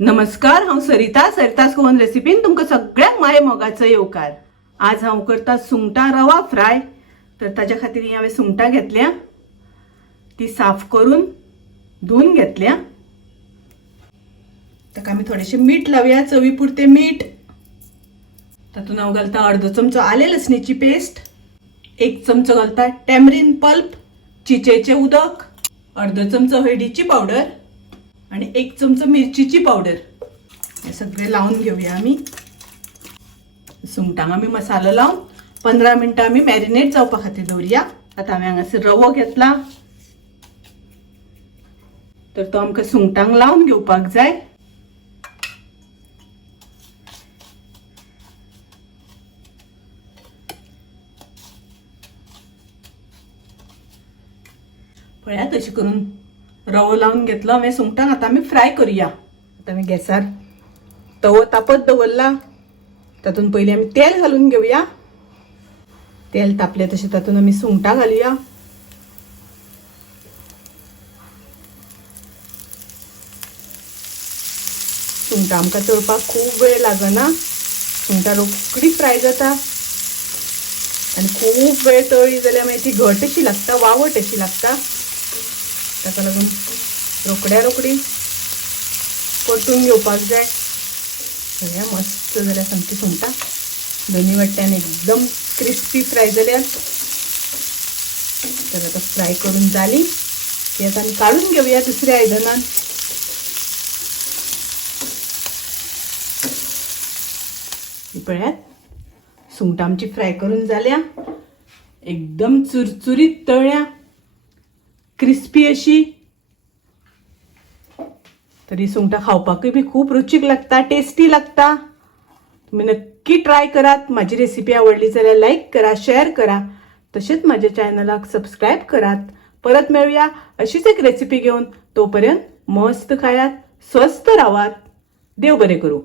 नमस्कार, हांव सरितास कोवन रेसिपीन तुमकां सगळ्यांक माये मोगाचो येवकार। आज हांव करता सुंगटां रवा फ्राय। तर ताच्या खातीर ही हांवें सुंगटां घेतल्या, ती साफ करून धुवन घेतल्या। ताका आमी थोडेशें मीठ लावया, चवी पुरते मीठ। तातूंत हांव घालता अर्दो चमचो आले लसणीची पेस्ट, 1 चमचो घालता टॅमरीन पल्प चिचेचें उदक, अर्दो चमचो हळदीची पावडर आणि 1 चमचो मिरचीची पावडर। हे सगळे लावून घेऊया आमी। सुंगटांक आमी मसालो लावून 15 मिनटां आमी मॅरिनेट जावपा खातीर दवरया। आतां हांवें हांगासर रवो घेतला, तर तो आमकां सुंगटांक लावून घेवपाक जाय। पळयात अशें करून रवो लावून घेतलो हांवें सुंगटांक। आतां आमी फ्राय करूया। आतां आमी गॅसार तवो तापत दवरला, तातूंत पयलीं आमी तेल घालून घेवया। तेल तापलें तशें तातूंत आमी सुंगटां घालुया। सुंगटां आमकां तळपाक खूब वेळ लागना, सुंगटां रोखडी फ्राय जाता आनी खूब वेळ तळ्ळी जाल्यार मागीर ती घट अशी लागता, वावट अशी लागता। ताका लागून रोखडी परतून घेवपाक जाय। सगळ्या मस्त जाल्यार सामकी सुंगटां दोनी वाट्यान एकदम क्रिस्पी फ्राय जाल्यार। तर आतां फ्राय करून जाली की आतां आमी काडून घेवया दुसऱ्या आयदनान। पळयात सुंगटां आमची फ्राय करून जाल्या, एकदम चुरचुरीत तळ्या, क्रिस्पी अशी। तरी सुंगटां खावपाकूय बी खूब रुचीक लागता, टेस्टी लागता। तुम्ही नक्की ट्राय करात। माझी रेसिपी आवडली जाल्यार लाईक करा, शेअर करा, तसेच माझ्या चॅनलाक सबस्क्राईब करात। परत मेळूया अशीच एक रेसिपी घेऊन। तोपर्यंत मस्त खायात, स्वस्त राहात, देव बरे करू।